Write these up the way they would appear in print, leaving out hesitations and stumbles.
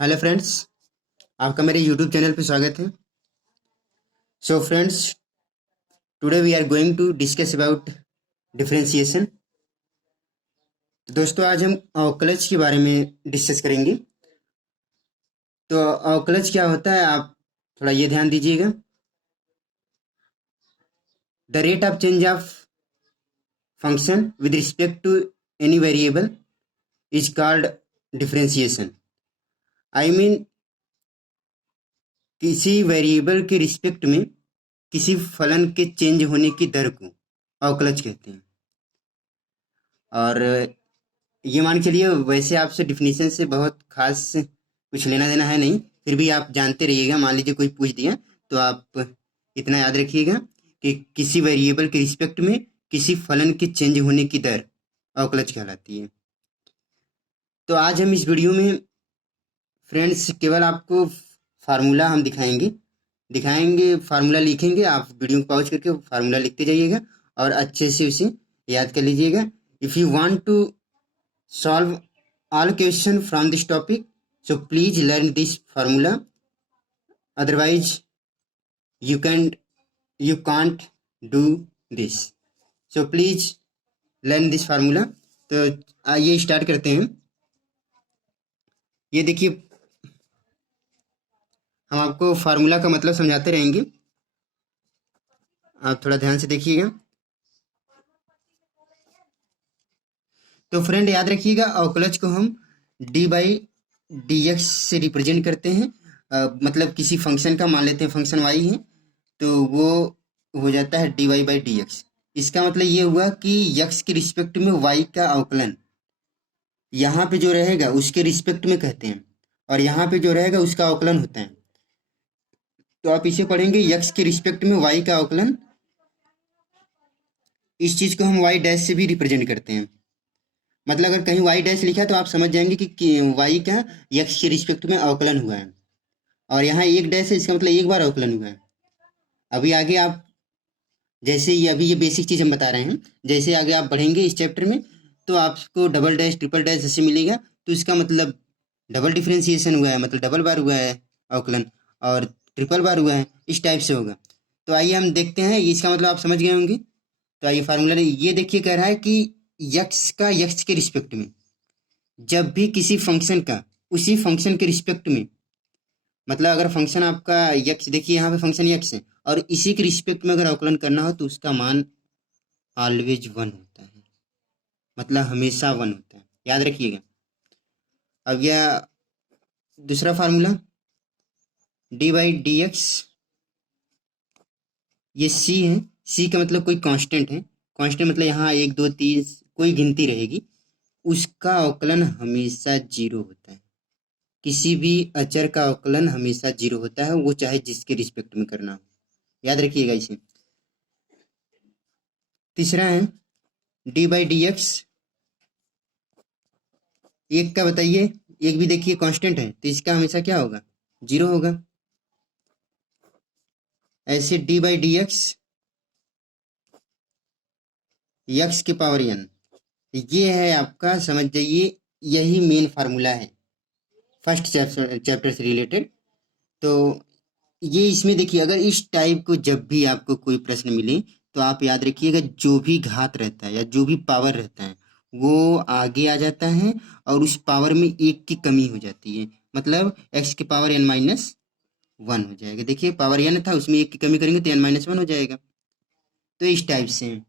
Hello friends, आपका मेरे YouTube channel पे स्वागत है। So friends, today we are going to discuss about differentiation. तो दोस्तों, आज हम अवकलज के बारे में डिस्कस करेंगे। तो अवकलज क्या होता है, आप थोड़ा ये ध्यान दीजिएगा। The rate of change of function with respect to any variable is called differentiation. I mean, किसी वेरिएबल के रिस्पेक्ट में किसी फलन के चेंज होने की दर को अवकलज कहते हैं। और ये मान के चलिए, वैसे आपसे डिफिनीशन से बहुत खास कुछ लेना देना है नहीं, फिर भी आप जानते रहिएगा। मान लीजिए कोई पूछ दिया तो आप इतना याद रखिएगा कि किसी वेरिएबल के रिस्पेक्ट में किसी फलन के चेंज होने की दर अवकलज कहलाती है। तो आज हम इस वीडियो में फ्रेंड्स केवल आपको फार्मूला हम दिखाएंगे फार्मूला लिखेंगे। आप वीडियो को पॉज करके फार्मूला लिखते जाइएगा और अच्छे से उसे याद कर लीजिएगा। If you want to solve all question from this topic, so please learn this formula, otherwise you can't do this. So please learn this formula. तो आइए स्टार्ट करते हैं। ये देखिए, हम आपको फार्मूला का मतलब समझाते रहेंगे, आप थोड़ा ध्यान से देखिएगा। तो फ्रेंड याद रखिएगा, अवकलज को हम डी बाई डी एक्स से रिप्रेजेंट करते हैं। मतलब किसी फंक्शन का मान लेते हैं, फंक्शन वाई है, तो वो हो जाता है d y by d x. इसका मतलब ये हुआ कि यक्स के रिस्पेक्ट में वाई का अवकलन यहाँ पे जो रहेगा उसके रिस्पेक्ट में कहते हैं, और यहाँ पे जो रहेगा उसका अवकलन होता है। तो आप इसे पढ़ेंगे, यक्स के रिस्पेक्ट में वाई का अवकलन। इस चीज को हम वाई डैश से भी रिप्रेजेंट करते हैं। मतलब अगर कहीं वाई डैश लिखा है तो आप समझ जाएंगे कि वाई का यक्स के रिस्पेक्ट में अवकलन हुआ है, और यहाँ एक डैश है, इसका मतलब एक बार अवकलन हुआ है। अभी आगे आप जैसे ये बेसिक चीज़ हम बता रहे हैं, जैसे आगे आप बढ़ेंगे इस चैप्टर में तो आपको डबल डैश ट्रिपल डैश जैसे मिलेगा, तो इसका मतलब डबल डिफरेंशिएशन हुआ है, मतलब डबल बार हुआ है अवकलन, और ट्रिपल बार हुआ है, इस टाइप से होगा। तो आइए हम देखते हैं, इसका मतलब आप समझ गए होंगे। तो आइए फार्मूला ये देखिए, कह रहा है कि यक्स का यक्स के रिस्पेक्ट में जब भी किसी फंक्शन का उसी फंक्शन के रिस्पेक्ट में, मतलब अगर फंक्शन आपका यक्स, देखिए यहाँ पे फंक्शन यक्स है, और इसी के रिस्पेक्ट में अगर अवकलन करना हो तो उसका मान ऑलवेज वन होता है, मतलब हमेशा वन होता है, याद रखिएगा। अब यह दूसरा formula D by d x, ये सी है। सी का मतलब कोई कांस्टेंट है। कांस्टेंट मतलब यहाँ 1 2 3 कोई गिनती रहेगी, उसका अवकलन हमेशा जीरो होता है। किसी भी अचर का अवकलन हमेशा जीरो होता है, वो चाहे जिसके रिस्पेक्ट में करना हो, याद रखिएगा इसे। तीसरा है डी बाई डी एक्स। एक का बताइए, एक भी देखिए कांस्टेंट है, तो इसका हमेशा क्या होगा, जीरो होगा। ऐसे D by d x x के पावर एन, ये है आपका, समझ जाइए यही मेन फार्मूला है फर्स्ट चैप्टर से रिलेटेड। तो ये इसमें देखिए, अगर इस टाइप को जब भी आपको कोई प्रश्न मिले तो आप याद रखिएगा, जो भी घात रहता है या जो भी पावर रहता है वो आगे आ जाता है, और उस पावर में एक की कमी हो जाती है, मतलब एक्स के पावर एन माइनस वन हो जाएगा। देखिए पावर एन था, उसमें एक की कमी करेंगे तो एन माइनस वन हो जाएगा। तो इस टाइप से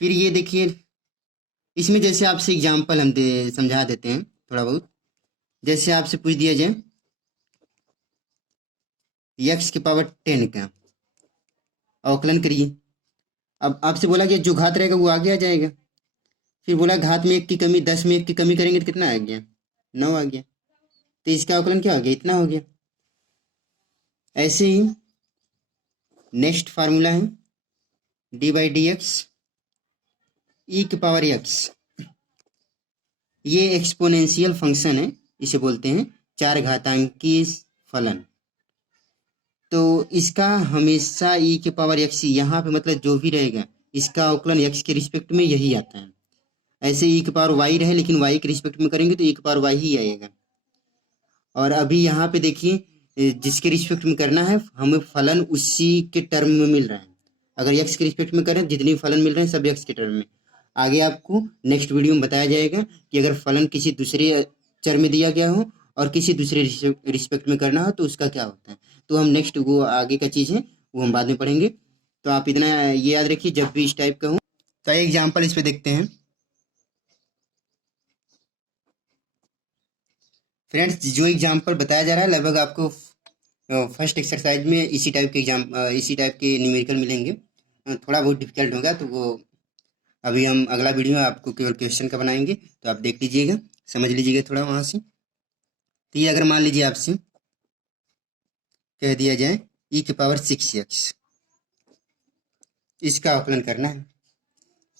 फिर ये देखिए, इसमें जैसे आपसे एग्जाम्पल हम समझा देते हैं थोड़ा बहुत। जैसे आपसे पूछ दिया जाए एक्स के पावर 10 का अवकलन करिए। अब आपसे बोला गया जो घात रहेगा वो आगे आ जाएगा। फिर बोला घात में एक की कमी, 10 में एक की कमी करेंगे तो कितना आ गया, 9 आ गया। तो इसका अवकलन क्या हो गया, इतना हो गया। ऐसे ही नेक्स्ट फार्मूला है डी बाई डी एक्स ई के पावर एक्स। ये एक्सपोनेंशियल फंक्शन है, इसे बोलते हैं चार घातांकी फलन। तो इसका हमेशा ई के पावर एक्स, यहाँ पे मतलब जो भी रहेगा इसका अवकलन एक्स के रिस्पेक्ट में यही आता है। ऐसे ई के पावर वाई रहे, लेकिन वाई के रिस्पेक्ट में करेंगे तो ई के पावर वाई ही आएगा। और अभी यहाँ पे देखिए जिसके रिस्पेक्ट में करना है हमें फलन उसी के टर्म में मिल रहा है। अगर यक्स के रिस्पेक्ट में करें जितने फलन मिल रहे हैं सब यक्स के टर्म में। आगे आपको नेक्स्ट वीडियो में बताया जाएगा कि अगर फलन किसी दूसरे चर में दिया गया हो और किसी दूसरे रिस्पेक्ट में करना हो तो उसका क्या होता है। तो हम नेक्स्ट वो आगे का चीज़ है वो हम बाद में पढ़ेंगे। तो आप इतना ये याद रखिए जब भी इस टाइप का हो। तो एक एग्जाम्पल इस पे देखते हैं फ्रेंड्स। जो एग्जाम्पल बताया जा रहा है लगभग आपको फर्स्ट एक्सरसाइज में इसी टाइप के इसी टाइप के न्यूमेरिकल मिलेंगे। थोड़ा बहुत डिफिकल्ट होगा तो वो अभी हम अगला वीडियो आपको केवल क्वेश्चन का बनाएंगे तो आप देख लीजिएगा, समझ लीजिएगा थोड़ा वहाँ से। तो ये अगर मान लीजिए आपसे कह दिया जाए e⁻⁶x इसका आकलन करना है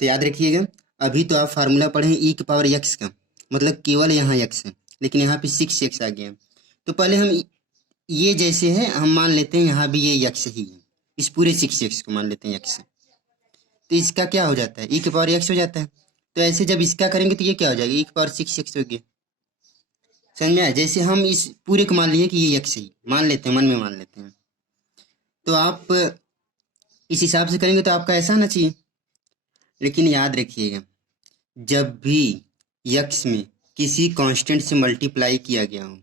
तो याद रखिएगा अभी तो आप फार्मूला पढ़े e⁻x का मतलब केवल यहाँ x है लेकिन यहाँ पे 6x आ गया। तो पहले हम ये जैसे है हम मान लेते हैं यहाँ भी ये x ही है, इस पूरे 6x को मान लेते हैं x है। तो इसका क्या हो जाता है e⁻x हो जाता है। तो ऐसे जब इसका करेंगे तो ये क्या हो जाएगा e⁻⁶x हो गया। समझ में आया। जैसे हम इस पूरे को मान लिए कि ये x ही मान लेते हैं, मन में मान लेते हैं। तो आप इस हिसाब से करेंगे तो आपका ऐसा आना चाहिए। लेकिन याद रखिएगा जब भी x में किसी कांस्टेंट से मल्टीप्लाई किया गया हो,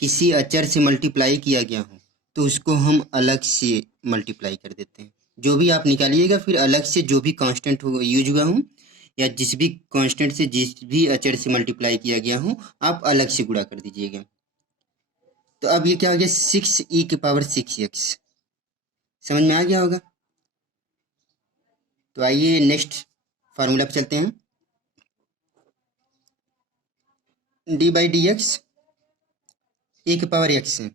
किसी अचर से मल्टीप्लाई किया गया हो तो उसको हम अलग से मल्टीप्लाई कर देते हैं। जो भी आप निकालिएगा फिर अलग से जो भी कांस्टेंट हो यूज हुआ हो या जिस भी कांस्टेंट से जिस भी अचर से मल्टीप्लाई किया गया हो आप अलग से गुणा कर दीजिएगा। तो अब ये क्या हो गया 6e⁻⁶x। समझ में आ गया होगा। तो आइए नेक्स्ट फार्मूला पे चलते हैं। d/dx e⁻x है।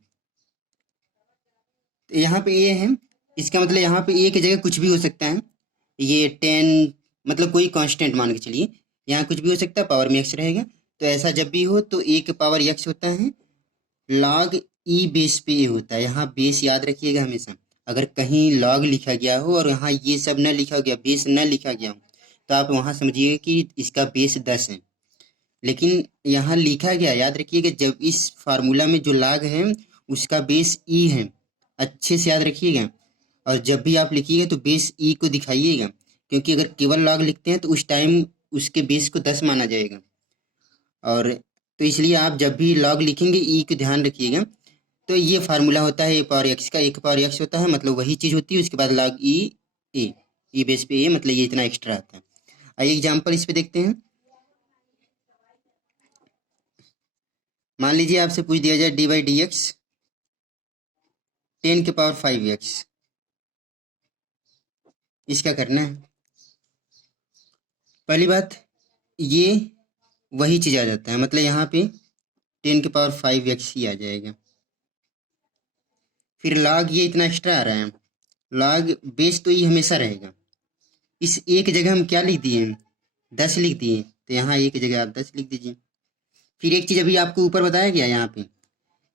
तो यहाँ पे ये है, इसका मतलब यहाँ पे ए की जगह कुछ भी हो सकता है। ये 10 मतलब कोई कांस्टेंट मान के चलिए, यहाँ कुछ भी हो सकता है, पावर में x रहेगा। तो ऐसा जब भी हो तो e⁻x होता है log e बेस पे ए होता है। यहाँ बेस याद रखिएगा हमेशा। अगर कहीं log लिखा गया हो और यहाँ ये सब न लिखा गया, बेस न लिखा गया हो तो आप वहाँ समझिएगा कि इसका बेस 10 है। लेकिन यहाँ लिखा गया याद रखिएगा जब इस फार्मूला में जो log है उसका बेस e है, अच्छे से याद रखिएगा। और जब भी आप लिखिएगा तो बेस ई को दिखाइएगा, क्योंकि अगर केवल लॉग लिखते हैं तो उस टाइम उसके बेस को 10 माना जाएगा। और तो इसलिए आप जब भी लॉग लिखेंगे ई को ध्यान रखिएगा। तो ये फार्मूला होता है e⁻x का, e⁻x होता है मतलब वही चीज़ होती है, उसके बाद लॉग ई बेस पे ए मतलब ये इतना एक्स्ट्रा आता है। आइए एग्जाम्पल इस पे देखते हैं। मान लीजिए आपसे पूछ दिया जाए d/dx 10⁵x इसका करना है। पहली बात ये वही चीज़ आ जाता है, मतलब यहाँ पे 10⁵x ही आ जाएगा। फिर log ये इतना एक्स्ट्रा आ रहा है, log बेस तो ये हमेशा रहेगा। इस एक जगह हम क्या लिख दिए 10 लिख दिए, तो यहाँ एक जगह आप 10 लिख दीजिए। फिर एक चीज़ अभी आपको ऊपर बताया गया यहाँ पे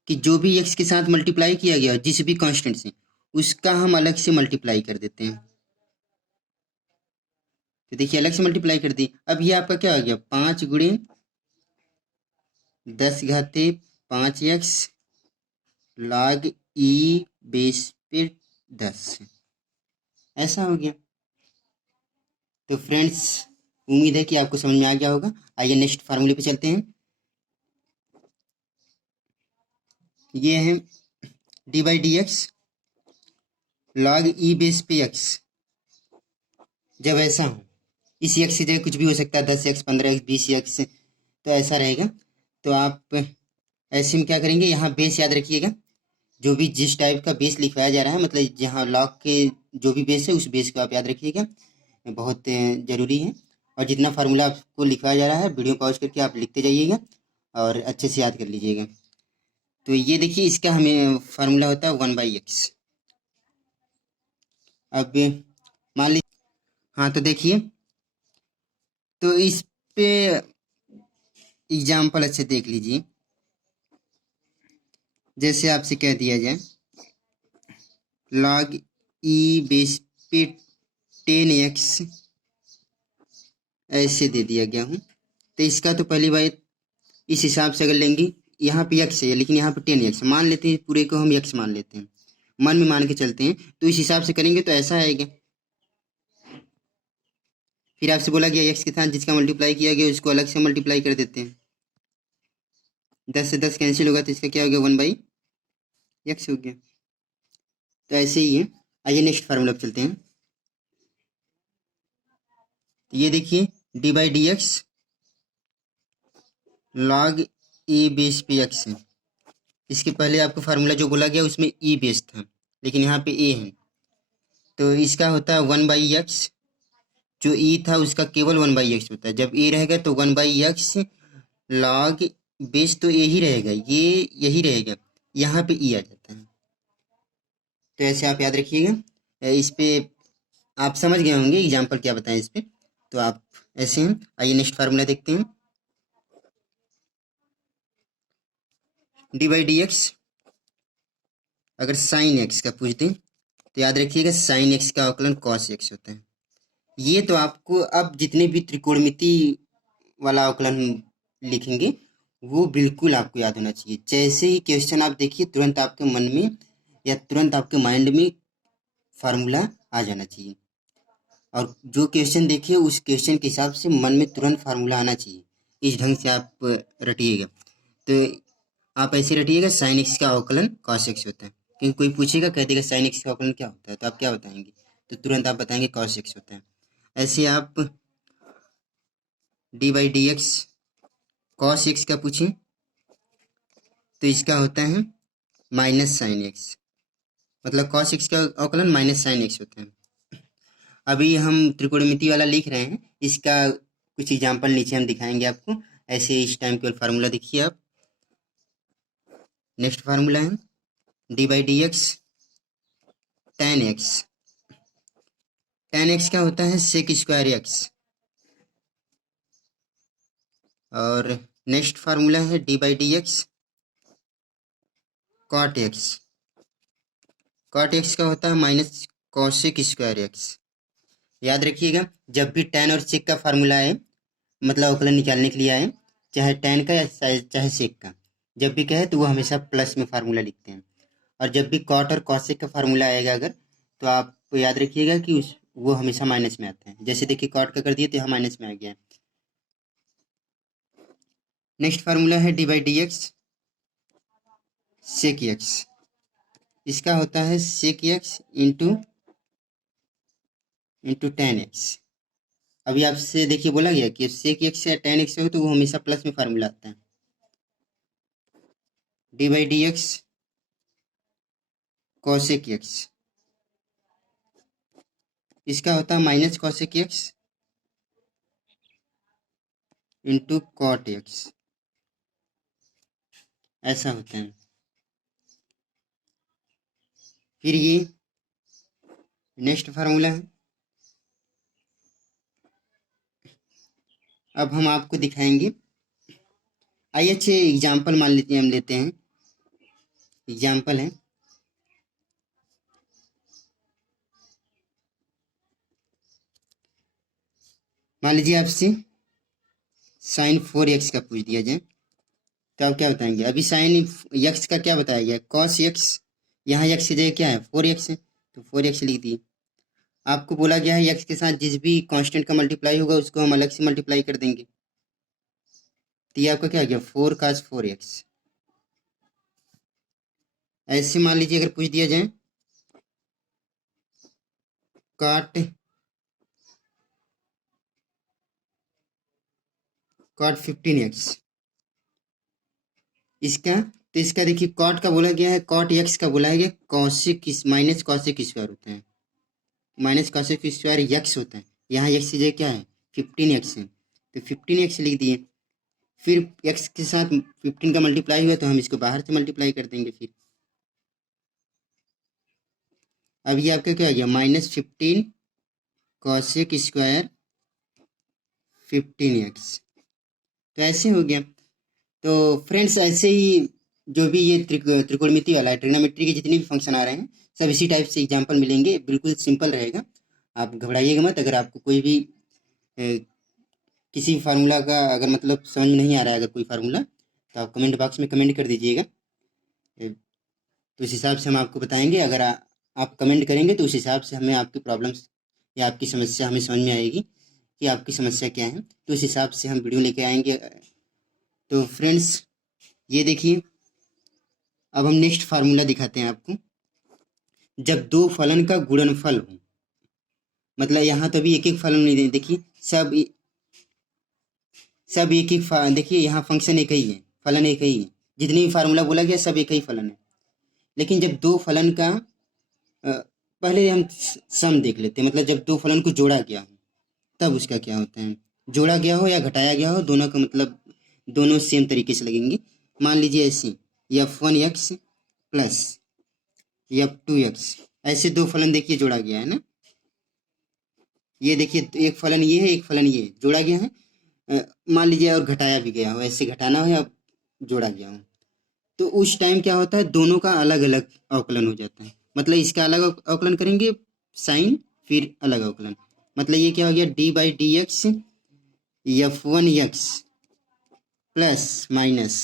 कि जो भी x के साथ मल्टीप्लाई किया गया जिस भी कांस्टेंट से उसका हम अलग से मल्टीप्लाई कर देते हैं। तो देखिए अलग से मल्टीप्लाई कर दी। अब ये आपका क्या हो गया 5 × 10⁵5x log e बेस पे 10 ऐसा हो गया। तो फ्रेंड्स उम्मीद है कि आपको समझ में आ गया होगा। आइए नेक्स्ट फार्मूले पे चलते हैं। ये है d/dx log e बेस पे x। जब ऐसा हो इस x की जगह कुछ भी हो सकता है 10x 15x 20x, तो ऐसा रहेगा। तो आप ऐसे में क्या करेंगे यहाँ बेस याद रखिएगा, जो भी जिस टाइप का बेस लिखवाया जा रहा है मतलब जहाँ लॉग के जो भी बेस है उस बेस को आप याद रखिएगा, बहुत ज़रूरी है। और जितना फार्मूला आपको लिखवाया जा रहा है वीडियो पॉज करके आप लिखते जाइएगा और अच्छे से याद कर लीजिएगा। तो ये देखिए इसका हमें फार्मूला होता है 1/x। अब मान लीजिए हाँ तो देखिए तो इस पे एग्जाम्पल अच्छे देख लीजिए। जैसे आपसे कह दिया जाए log e बेस पे 10x ऐसे दे दिया गया हूँ, तो इसका तो पहली बात इस हिसाब से अगर लेंगे यहाँ पे x है लेकिन यहाँ पे 10x मान लेते हैं, पूरे को हम x मान लेते हैं, मन में मान के चलते हैं, तो इस हिसाब से करेंगे तो ऐसा आएगा। फिर आपसे बोला गया x के साथ जिसका मल्टीप्लाई किया गया उसको अलग से मल्टीप्लाई कर देते हैं, 10 से 10 कैंसिल होगा तो इसका क्या हो गया 1/x हो गया। तो ऐसे ही है। आइए नेक्स्ट फार्मूला पे चलते हैं। तो ये देखिए d/dx log a बेस पे x है। इसके पहले आपको फार्मूला जो बोला गया उसमें e बेस था, लेकिन यहाँ पे a है, तो इसका होता है 1/x। जो e था उसका केवल 1/x होता है। जब a रहेगा तो 1/x log बेस तो a ही रहेगा, ये यही रहेगा, यहाँ पे e आ जाता है। तो ऐसे आप याद रखिएगा। इस पे आप समझ गए होंगे एग्जाम्पल क्या बताएं इस पे, तो आप ऐसे हैं। आइए नेक्स्ट फार्मूला देखते हैं। d/dx अगर साइन x का पूछ दें तो याद रखिएगा साइन x का अवकलन cos x होता है। ये तो आपको अब जितने भी त्रिकोणमिति वाला अवकलन लिखेंगे वो बिल्कुल आपको याद होना चाहिए। जैसे ही क्वेश्चन आप देखिए तुरंत आपके मन में या तुरंत आपके माइंड में फार्मूला आ जाना चाहिए, और जो क्वेश्चन देखिए उस क्वेश्चन के हिसाब से मन में तुरंत फार्मूला आना चाहिए। इस ढंग से आप रटिएगा। तो आप ऐसे रटिएगा साइन एक्स का अवकलन कॉस एक्स होता है। क्योंकि कोई पूछेगा कह देगा साइन एक्स का अवकलन क्या होता है, तो आप क्या बताएंगे, तो तुरंत आप बताएंगे कॉस एक्स होता है। ऐसे आप d/dx कॉस एक्स का पूछें तो इसका होता है माइनस साइन एक्स, मतलब कॉस एक्स का अवकलन माइनस साइन एक्स होता है। अभी हम त्रिकोणमिति वाला लिख रहे हैं, इसका कुछ एग्जाम्पल नीचे हम दिखाएंगे आपको। ऐसे इस टाइम केवल फार्मूला देखिए आप। नेक्स्ट फार्मूला है d/dx tan x। tan x क्या होता है सेक स्क्वायर एक्स। और नेक्स्ट फार्मूला है d/dx cot x। cot x का होता है माइनस कॉसेक स्क्वायर एक्स। याद रखिएगा जब भी tan और सेक का फार्मूला है, मतलब अवकलन निकालने के लिए आए, चाहे tan का या चाहे सेक का, जब भी कहे तो वो हमेशा प्लस में फार्मूला लिखते हैं। और जब भी कॉट और कॉसेक का फार्मूला आएगा अगर, तो आप याद रखिएगा कि वो हमेशा माइनस में आता है। जैसे देखिए कॉट का कर दिए तो यहाँ माइनस में आ गया। नेक्स्ट फार्मूला है d/dx सेक एक्स। इसका होता है sec x into tan x. अभी आपसे देखिए बोला गया कि सेक एक्स या tan एक्स हो तो वो हमेशा प्लस में फार्मूला आता है। d/dx कॉसेक एक्स, इसका होता है minus cosec x into cot x, ऐसा होता है। फिर ये नेक्स्ट फार्मूला है। अब हम आपको दिखाएंगे। आइए अच्छे एग्जाम्पल मान लेते हैं, हम लेते हैं एग्जाम्पल है। मान लीजिए आपसे साइन 4x का पूछ दिया जाए तो आप क्या बताएंगे। अभी साइन x का क्या बताया गया कॉस x, यहाँ x की जगह क्या है 4x है तो 4x लिख दिए। आपको बोला गया है x के साथ जिस भी कांस्टेंट का मल्टीप्लाई होगा उसको हम अलग से मल्टीप्लाई कर देंगे। तो ये आपका क्या गया 4 cos 4x। ऐसे मान लीजिए अगर पूछ दिया जाए cot 15x, इसका तो इसका देखिए कॉट का बोला गया है, कॉट एक्स का बोला गया कॉसेक माइनस कॉसेक स्क्वायर होता है, माइनस कॉसेक स्क्वायर एक्स होता है। यहाँ एक्स की जगह क्या है 15x है तो 15x लिख दिए। फिर x के साथ 15 का मल्टीप्लाई हुआ तो हम इसको बाहर से मल्टीप्लाई कर देंगे। फिर अब ये आपका क्या आ गया -15 कॉसेक स्क्वायर 15x, तो ऐसे हो गया। तो फ्रेंड्स ऐसे ही जो भी ये त्रिकोणमिति वाला है, ट्रिग्नोमेट्री के जितने भी फंक्शन आ रहे हैं सब इसी टाइप से एग्जाम्पल मिलेंगे, बिल्कुल सिंपल रहेगा। आप घबराइएगा मत। अगर आपको कोई भी किसी फार्मूला का अगर मतलब समझ में नहीं आ रहा है अगर कोई फार्मूला, तो आप कमेंट बॉक्स में कमेंट कर दीजिएगा। तो उस हिसाब से हम आपको बताएंगे। अगर आप कमेंट करेंगे तो उस हिसाब से हमें आपकी प्रॉब्लम्स या आपकी समस्या हमें समझ में आएगी कि आपकी समस्या क्या है, तो उस हिसाब से हम वीडियो लेके आएंगे। तो फ्रेंड्स ये देखिए, अब हम नेक्स्ट फार्मूला दिखाते हैं आपको। जब दो फलन का गुणनफल हो, मतलब यहाँ तो अभी एक एक फलन नहीं दे, देखिए सब एक एक देखिए यहाँ फंक्शन एक ही है, फलन एक ही है, जितने भी फार्मूला बोला गया सब एक ही फलन है। लेकिन जब दो फलन का पहले हम सम देख लेते हैं, मतलब जब दो फलन को जोड़ा गया हो तब उसका क्या होता है। जोड़ा गया हो या घटाया गया हो, दोनों का मतलब दोनों सेम तरीके से लगेंगे। मान लीजिए ऐसे f1x प्लस f2x, ऐसे दो फलन देखिए जोड़ा गया है ना। ये देखिए एक फलन ये है, एक फलन ये है, जोड़ा गया है। मान लीजिए और घटाया भी गया हो, ऐसे घटाना हो या जोड़ा गया हो, तो उस टाइम क्या होता है, दोनों का अलग अलग अवकलन हो जाता है। मतलब इसका अलग अवकलन करेंगे साइन, फिर अलग अवकलन, मतलब ये क्या हो गया d/dx f1x plus minus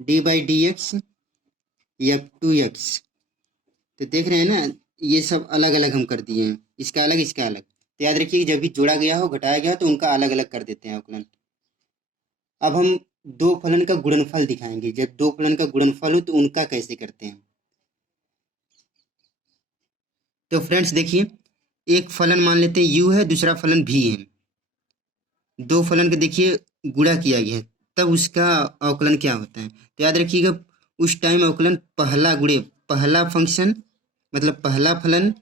d/dx f2x। तो देख रहे हैं ना, ये सब अलग अलग हम कर दिए हैं, इसका अलग इसका अलग। तो याद रखिए जब भी जोड़ा गया हो घटाया गया हो तो उनका अलग अलग कर देते हैं अवकलन। अब हम दो फलन का गुणनफल दिखाएंगे। जब दो फलन का गुणनफल हो तो उनका कैसे करते हैं। तो फ्रेंड्स देखिए, एक फलन मान लेते हैं u है, दूसरा फलन v है। दो फलन का देखिए गुणा किया गया है, तब उसका अवकलन क्या होता है। तो याद रखिएगा उस टाइम अवकलन पहला गुणे पहला फंक्शन, मतलब पहला फलन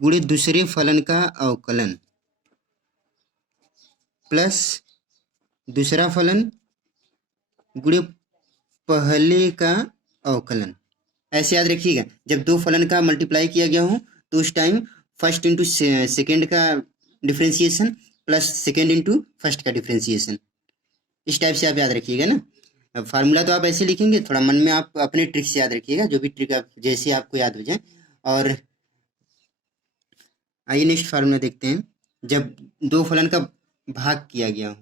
गुणे दूसरे फलन का अवकलन प्लस दूसरा फलन गुणे पहले का अवकलन। ऐसे याद रखिएगा, जब दो फलन का मल्टीप्लाई किया गया हो तो उस टाइम फर्स्ट इंटू सेकेंड का differentiation plus second into first का डिफ्रेंसिएशन, इस टाइप से आप याद रखिएगा ना। अब फार्मूला तो आप ऐसे लिखेंगे, थोड़ा मन में आप अपने ट्रिक से याद रखिएगा, जो भी ट्रिक आप जैसे आपको याद हो जाए। और आइए नेक्स्ट फार्मूला देखते हैं। जब दो फलन का भाग किया गया हो,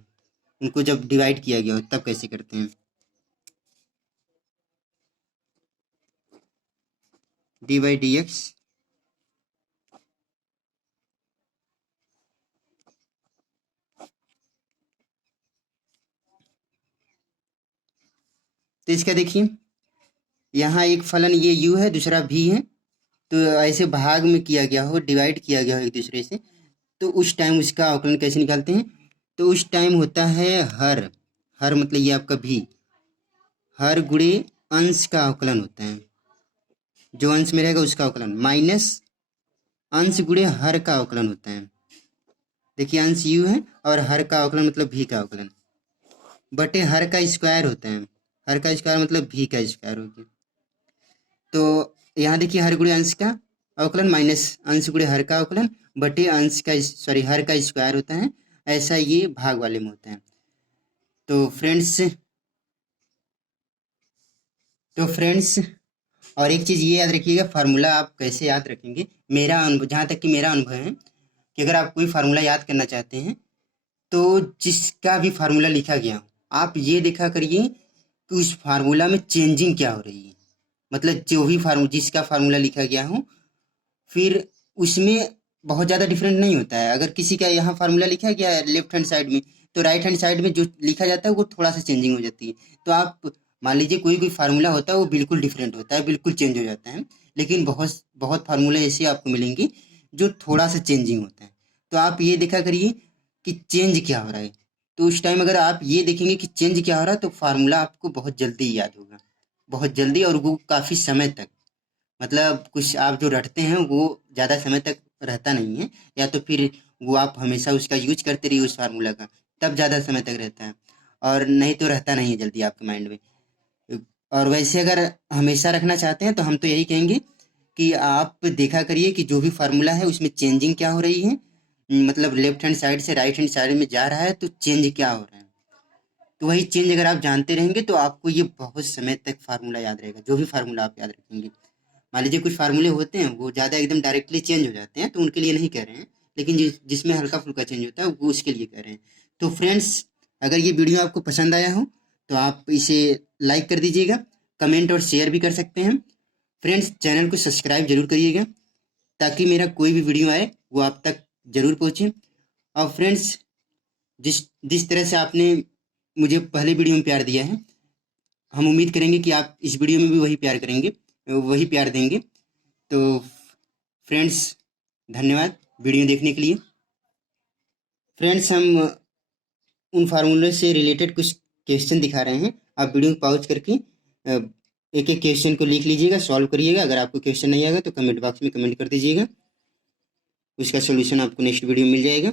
उनको जब डिवाइड किया गया हो तब कैसे करते हैं। d/dx तो इसका देखिए यहाँ एक फलन ये u है, दूसरा v है, तो ऐसे भाग में किया गया हो, डिवाइड किया गया हो एक दूसरे से, तो उस टाइम उसका अवकलन कैसे निकालते हैं। तो उस टाइम होता है हर, हर मतलब ये आपका v, हर गुणे अंश का अवकलन होता है, जो अंश में रहेगा उसका अवकलन, माइनस अंश गुणे हर का अवकलन होता है। देखिए अंश u है और हर का अवकलन मतलब v का अवकलन, बटे हर का स्क्वायर होता है। हर का स्क्वायर मतलब v का स्क्वायर हो गया। तो यहाँ देखिए हर गुणे अंश का अवकलन माइनस अंश गुणे हर का अवकलन बटे अंश का हर का स्क्वायर होता है। ऐसा ये भाग वाले में होता है। तो फ्रेंड्स और एक चीज़ ये याद रखिएगा, फार्मूला आप कैसे याद रखेंगे। मेरा अनुभव, जहाँ तक कि मेरा अनुभव है कि अगर आप कोई फार्मूला याद करना चाहते हैं तो जिसका भी फार्मूला लिखा गया हो, आप ये देखा करिए कि उस फार्मूला में चेंजिंग क्या हो रही है। मतलब जो भी जिसका फार्मूला लिखा गया हो, फिर उसमें बहुत ज़्यादा डिफरेंट नहीं होता है। अगर किसी का यहाँ फार्मूला लिखा गया है लेफ्ट हैंड साइड में, तो राइट हैंड साइड में जो लिखा जाता है वो थोड़ा सा चेंजिंग हो जाती है। तो आप मान लीजिए कोई कोई फार्मूला होता है वो बिल्कुल डिफरेंट होता है, बिल्कुल चेंज हो जाता है। लेकिन बहुत बहुत फार्मूले ऐसे आपको मिलेंगे जो थोड़ा सा चेंजिंग होता है। तो आप ये देखा करिए कि चेंज क्या हो रहा है। तो उस टाइम अगर आप ये देखेंगे कि चेंज क्या हो रहा है तो फार्मूला आपको बहुत जल्दी याद होगा, बहुत जल्दी, और वो काफ़ी समय तक, मतलब कुछ आप जो रटते हैं वो ज़्यादा समय तक रहता नहीं है, या तो फिर वो आप हमेशा उसका यूज करते रहिए उस फार्मूला का, तब ज़्यादा समय तक रहता है, और नहीं तो रहता नहीं है जल्दी आपके माइंड में। और वैसे अगर हमेशा रखना चाहते हैं तो हम तो यही कहेंगे कि आप देखा करिए कि जो भी फार्मूला है उसमें चेंजिंग क्या हो रही है, मतलब लेफ्ट हैंड साइड से राइट हैंड साइड में जा रहा है तो चेंज क्या हो रहा है। तो वही चेंज अगर आप जानते रहेंगे तो आपको ये बहुत समय तक फार्मूला याद रहेगा, जो भी फार्मूला आप याद रखेंगे। मान लीजिए कुछ फार्मूले होते हैं वो ज़्यादा एकदम डायरेक्टली चेंज हो जाते हैं, तो उनके लिए नहीं कह रहे हैं, लेकिन जिसमें हल्का फुल्का चेंज होता है वो उसके लिए कह रहे हैं। तो फ्रेंड्स अगर ये वीडियो आपको पसंद आया हो तो आप इसे लाइक कर दीजिएगा, कमेंट और शेयर भी कर सकते हैं। फ्रेंड्स, चैनल को सब्सक्राइब जरूर करिएगा ताकि मेरा कोई भी वीडियो आए वो आप तक जरूर पहुँचे। और फ्रेंड्स, जिस जिस तरह से आपने मुझे पहले वीडियो में प्यार दिया है, हम उम्मीद करेंगे कि आप इस वीडियो में भी वही प्यार करेंगे, वही प्यार देंगे। तो फ्रेंड्स, धन्यवाद वीडियो देखने के लिए। फ्रेंड्स, हम उन फार्मूले से रिलेटेड कुछ क्वेश्चन दिखा रहे हैं। आप वीडियो को पॉज करके एक एक क्वेश्चन को लिख लीजिएगा, सॉल्व करिएगा। अगर आपको क्वेश्चन नहीं आएगा तो कमेंट बॉक्स में कमेंट कर दीजिएगा, उसका सोल्यूशन आपको नेक्स्ट वीडियो में मिल जाएगा।